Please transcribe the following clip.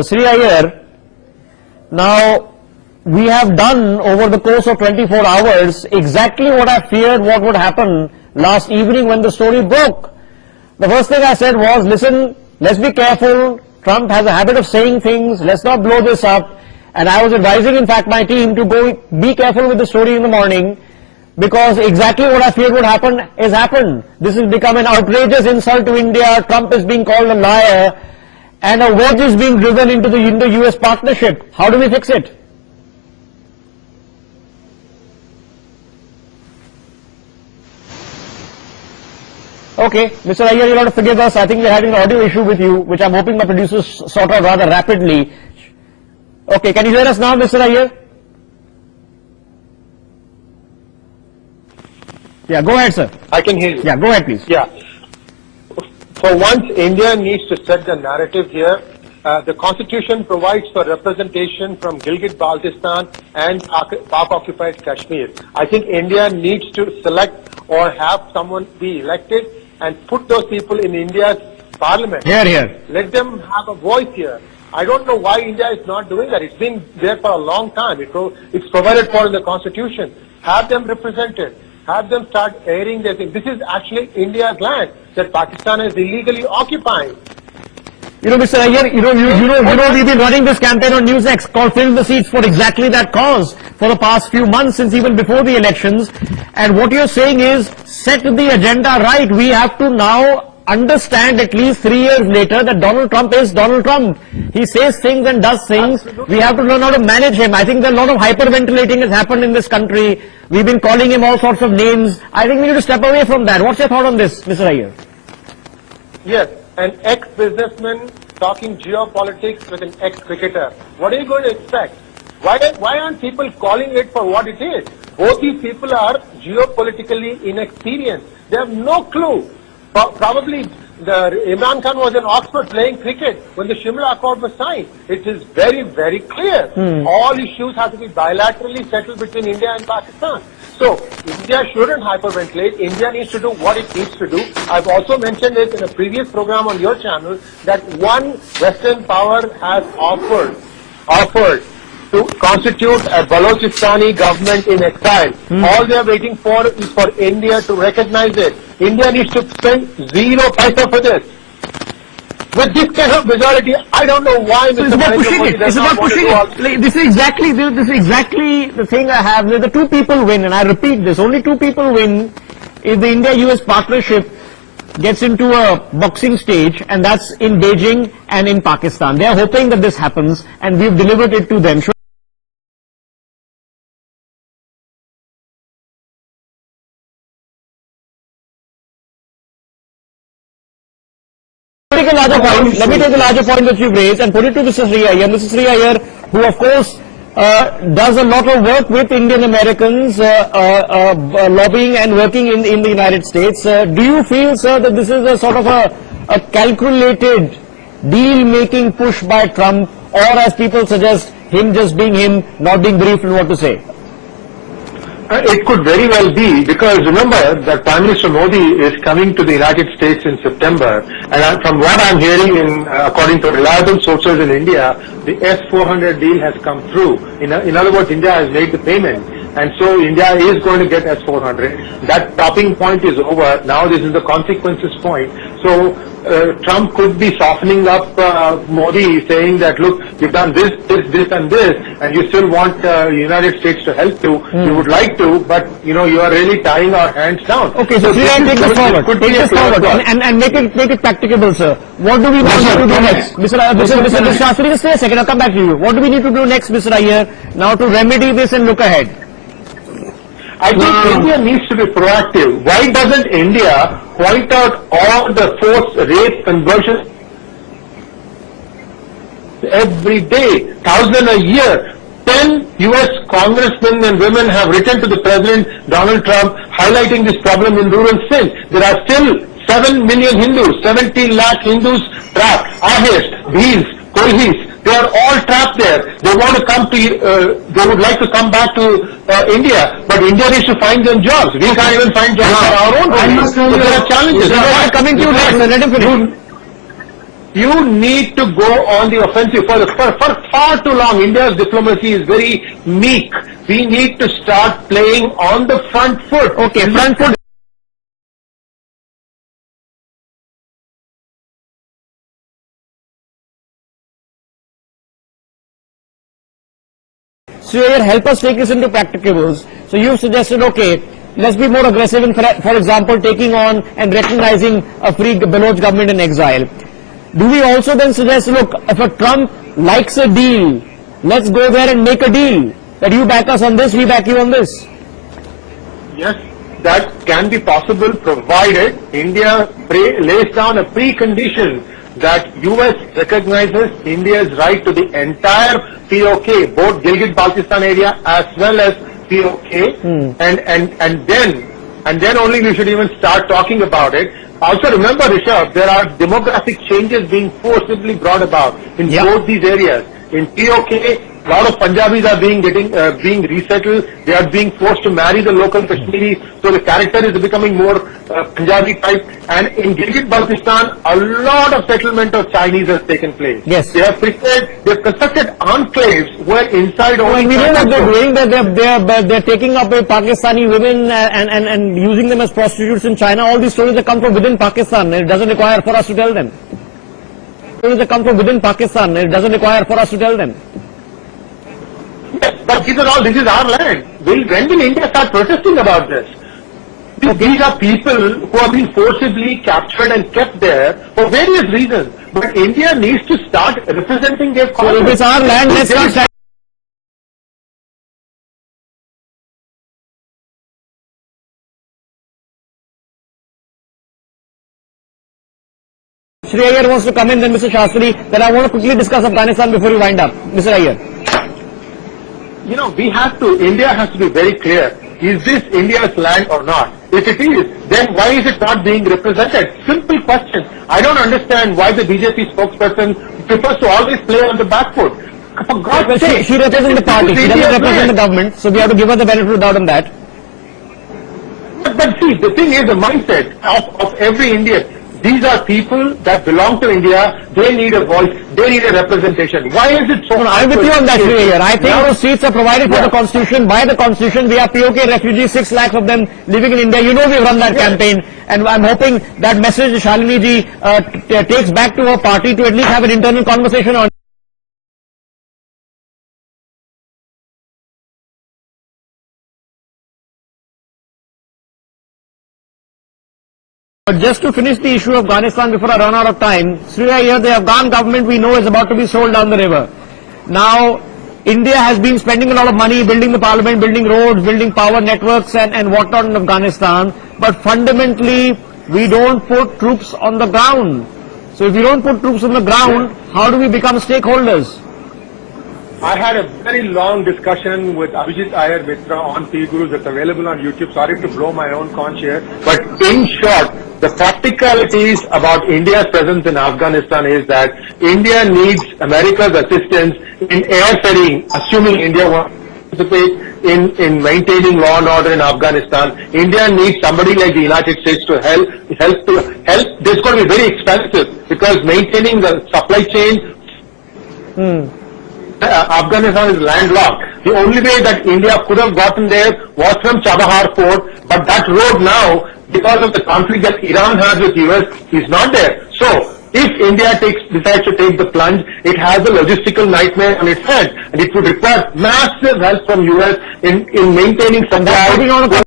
Sree Iyer, now we have done over the course of 24 hours exactly what I feared what would happen last evening when the story broke. The first thing I said was, listen, let's be careful, Trump has a habit of saying things, let's not blow this up, and I was advising in fact my team to go be careful with the story in the morning, because exactly what I feared would happen has happened. This has become an outrageous insult to India, Trump is being called a liar, and a wedge is being driven into the Indo-US partnership. How do we fix it? Okay, Mr. Iyer, you'll have to forgive us. I think we're having an audio issue with you, which I'm hoping my producers sort out rather rapidly. Okay, can you hear us now, Mr. Iyer? Yeah, go ahead, sir. I can hear you. Yeah, go ahead, please. Yeah. For once, India needs to set the narrative here. The Constitution provides for representation from Gilgit-Baltistan and Pak-occupied Kashmir. I think India needs to select or have someone be elected and put those people in India's parliament. Here. Let them have a voice here. I don't know why India is not doing that. It's been there for a long time. It's provided for in the Constitution. Have them represented. Have them start airing their thing. This is actually India's land that Pakistan is illegally occupying. You know, Mr. Iyer, you know, we've been running this campaign on NewsX called Fill the Seats for exactly that cause for the past few months, since even before the elections. And what you're saying is, set the agenda right. We have to now understand, at least 3 years later, that Donald Trump is Donald Trump. He says things and does things. Absolutely. We have to learn how to manage him. I think that a lot of hyperventilating has happened in this country. We've been calling him all sorts of names. I think we need to step away from that. What's your thought on this, Mr. Iyer? Yes, an ex-businessman talking geopolitics with an ex-cricketer. What are you going to expect? Why aren't people calling it for what it is? Both these people are geopolitically inexperienced. They have no clue. Probably Imran Khan was in Oxford playing cricket when the Shimla Accord was signed. It is very, very clear. All issues have to be bilaterally settled between India and Pakistan. So India shouldn't hyperventilate. India needs to do what it needs to do. I've also mentioned it in a previous program on your channel that one Western power has offered to constitute a Balochistan government in exile. All they are waiting for is for India to recognize it. India needs to spend 0 paisa for this. With this kind of majority, I don't know why Mr. It's about pushing it. This is exactly the thing I have. The two people win, and I repeat this, only two people win if the India-US partnership gets into a boxing stage, and that's in Beijing and in Pakistan. They are hoping that this happens, and we've delivered it to them. Let me take the larger point that you've raised and put it to Mrs. Sree Iyer. Mrs. Sree Iyer, who of course does a lot of work with Indian Americans, lobbying and working in the United States. Do you feel, sir, that this is a sort of a calculated deal-making push by Trump, or as people suggest, him just being him, not being briefed on what to say? It could very well be, because remember that Prime Minister Modi is coming to the United States in September, and from what I'm hearing, according to reliable sources in India, the S-400 deal has come through. In other words, India has made the payment, and so India is going to get S-400. That topping point is over. Now this is the consequences point. So Trump could be softening up Modi, saying that, look, you've done this and this, and you still want the United States to help you. You would like to, but you are really tying our hands down. Okay, so take this forward, and make it practicable, sir. What do we need to do next? Mr. Shastri, just stay a second, I'll come back to you. What do we need to do next, Mr. Iyer, now to remedy this and look ahead? I think India needs to be proactive. Why doesn't India point out all the forced rape conversions every day, 1,000 a year? 10 US congressmen and women have written to the President Donald Trump highlighting this problem in rural Sindh. There are still 7 million Hindus, 17 lakh Hindus trapped. Ahist, Bheels, Kohis, they are all trapped there. They want to come to, they would like to come back to India, but India needs to find them jobs. We can't even find jobs for our own country. So there are challenges. Coming to you next, let him finish. you need to go on the offensive. For far too long, India's diplomacy is very meek. We need to start playing on the front foot. Okay, front foot. Sree Iyer, help us take this into practicables. So you've suggested, okay, let's be more aggressive in, for example, taking on and recognizing a free Baloch government in exile. Do we also then suggest, look, if a Trump likes a deal, let's go there and make a deal, that you back us on this, we back you on this? Yes, that can be possible provided India lays down a precondition that US recognizes India's right to the entire POK, both Gilgit-Baltistan area as well as POK, and then only we should even start talking about it. Also remember, Rishabh, there are demographic changes being forcibly brought about in both these areas. In POK, a lot of Punjabis are being resettled. They are being forced to marry the local Kashmiris, so the character is becoming more Punjabi type. And in Gilgit-Baltistan, a lot of settlement of Chinese has taken place. Yes. They have constructed enclaves where inside only. We know what they're doing. They're taking up Pakistani women and using them as prostitutes in China. All these stories that come from within Pakistan. It doesn't require for us to tell them. Stories that come from within Pakistan. It doesn't require for us to tell them. Yes, but this is our land. When will India start protesting about this? These are people who are being forcibly captured and kept there for various reasons. But India needs to start representing their cause. So if it's our land, let's start. Sree Iyer wants to come in, then Mr. Shastri. Then I want to quickly discuss Afghanistan before you wind up. Mr. Iyer. You know, India has to be very clear. Is this India's land or not? If it is, then why is it not being represented? Simple question. I don't understand why the BJP spokesperson prefers to always play on the back foot. For God's sake. She represents the party. She doesn't represent the government. So we have to give her the benefit of the doubt on that. But see, the thing is the mindset of every Indian. These are people that belong to India. They need a voice. They need a representation. Why is it so? I'm with you on that, Sree Iyer. I think those seats are provided for the Constitution, by the Constitution. We have POK refugees, 6 lakhs of them living in India. You know we've run that campaign. And I'm hoping that message Shalini ji takes back to her party to at least have an internal conversation on. But just to finish the issue of Afghanistan before I run out of time, Sree Iyer, the Afghan government we know is about to be sold down the river. Now, India has been spending a lot of money building the parliament, building roads, building power networks and whatnot in Afghanistan. But fundamentally, we don't put troops on the ground. So if we don't put troops on the ground, how do we become stakeholders? I had a very long discussion with Abhijit Iyer Mitra on PGurus. It's available on YouTube. Sorry to blow my own conch here. But in short, the practicalities about India's presence in Afghanistan is that India needs America's assistance in airferrying, assuming India wants to participate in maintaining law and order in Afghanistan. India needs somebody like the United States to help. This is going to be very expensive because maintaining the supply chain. Afghanistan is landlocked. The only way that India could have gotten there was from Chabahar port, but that road now, because of the conflict that Iran has with US, is not there. So, if India decides to take the plunge, it has a logistical nightmare on its hands, and it would require massive help from US in maintaining supply.